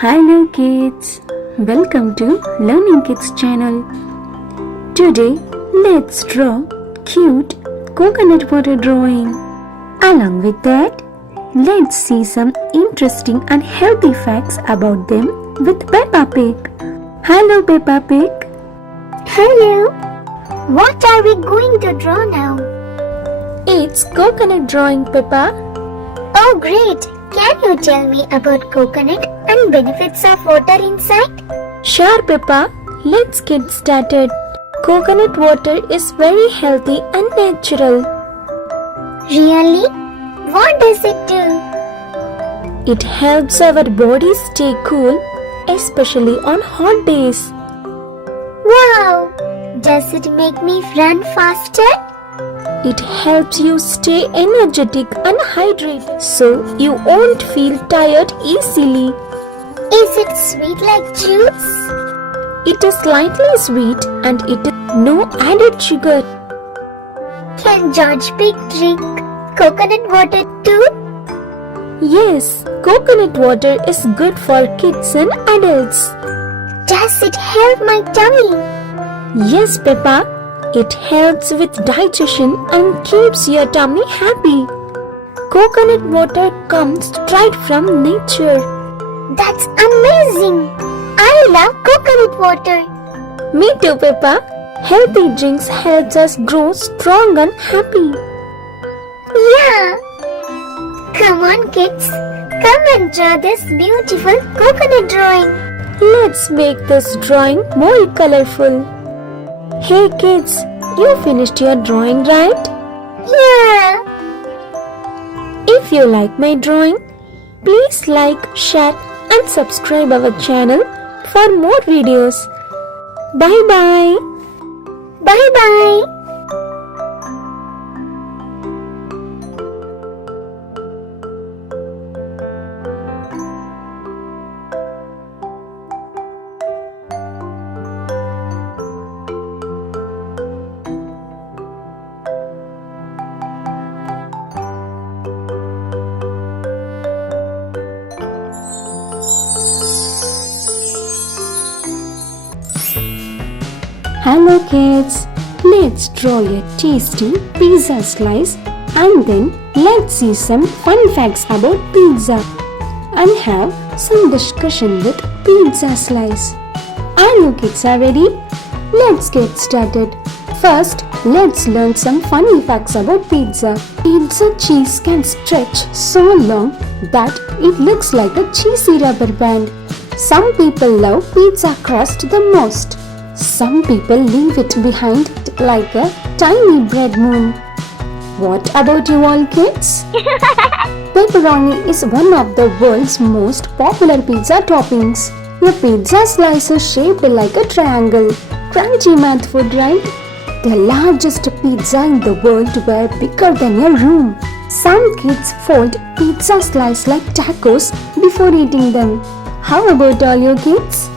Hello kids, welcome to Learning Kids channel. Today let's draw cute coconut water drawing. Along with that, let's see some interesting and healthy facts about them with Peppa Pig. Hello Peppa Pig. Hello. What are we going to draw now? It's coconut drawing, Peppa. Oh great. Can you tell me about coconut and benefits of water inside? Sure Peppa, let's get started. Coconut water is very healthy and natural. Really? What does it do? It helps our body stay cool, especially on hot days. Wow! Does it make me run faster? It helps you stay energetic and hydrated so you won't feel tired easily. Is it sweet like juice? It is slightly sweet and it is no added sugar. Can George Pig drink coconut water too? Yes, coconut water is good for kids and adults. Does it help my tummy? Yes, Peppa, it helps with digestion and keeps your tummy happy. Coconut water comes straight from nature. That's amazing! I love coconut water. Me too, Peppa. Healthy drinks helps us grow strong and happy. Yeah! Come on kids, come and draw this beautiful coconut drawing. Let's make this drawing more colorful. Hey kids, you finished your drawing, right? Yeah! If you like my drawing, please like, share and subscribe our channel for more videos. Bye bye. Bye bye. Hello kids, let's draw a tasty pizza slice and then let's see some fun facts about pizza and have some discussion with pizza slice. Are you kids ready? Let's get started. First, let's learn some funny facts about pizza. Pizza cheese can stretch so long that it looks like a cheesy rubber band. Some people love pizza crust the most. Some people leave it behind like a tiny bread moon. What about you all kids? Pepperoni is one of the world's most popular pizza toppings. A pizza slice is shaped like a triangle. Crunchy mouthful, right? The largest pizza in the world were bigger than a room. Some kids fold pizza slice like tacos before eating them. How about all you kids?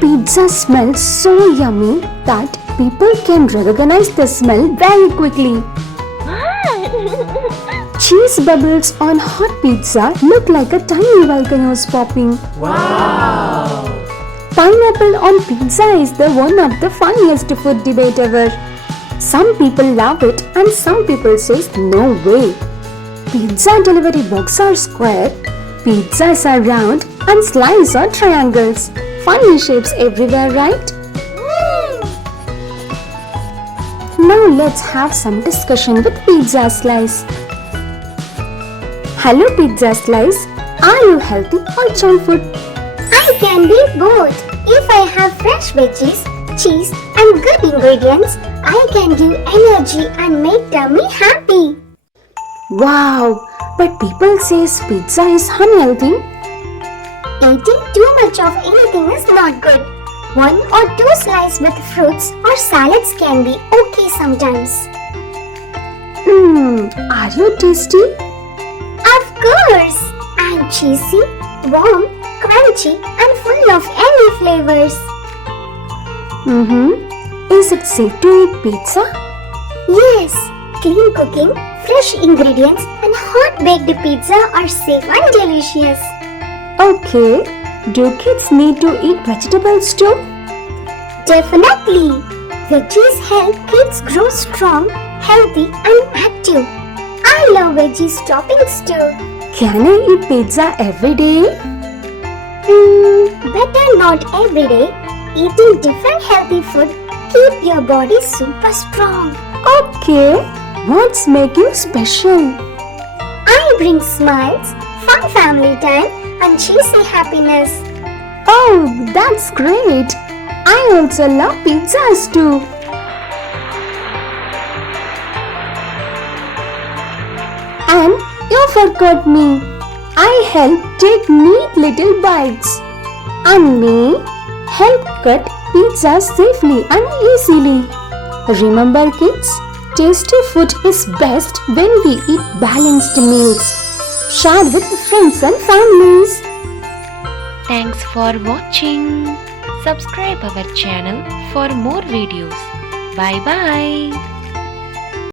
Pizza smells so yummy that people can recognize the smell very quickly. Cheese bubbles on hot pizza look like a tiny volcanoes popping. Wow! Pineapple on pizza is the one of the funniest food debate ever. Some people love it and some people say no way. Pizza delivery boxes are square, pizzas are round and slices are triangles. Funny shapes everywhere, right? Now let's have some discussion with pizza slice. Hello pizza slice, are you healthy or junk food? I can be both. If I have fresh veggies, cheese and good ingredients, I can give energy and make tummy happy. Wow, but people say pizza is unhealthy. Eating too much of anything is not good. 1 or 2 slices with fruits or salads can be okay sometimes. Are you tasty? Of course! I'm cheesy, warm, crunchy and full of any flavors. Is it safe to eat pizza? Yes, clean cooking, fresh ingredients and Hot-baked pizza are safe and delicious. Okay, do kids need to eat vegetables too? Definitely. Veggies help kids grow strong, healthy and active. I love veggies toppings too. Can I eat pizza every day? Better not every day. Eating different healthy food keep your body super strong. Okay, what's make you special? I bring smiles, fun family time and cheesy happiness. Oh, that's great. I also love pizzas too. And you forgot me. I help take neat little bites. And me help cut pizza safely and easily. Remember kids, tasty food is best when we eat balanced meals. Share with friends and families. Thanks for watching. Subscribe our channel for more videos. Bye bye.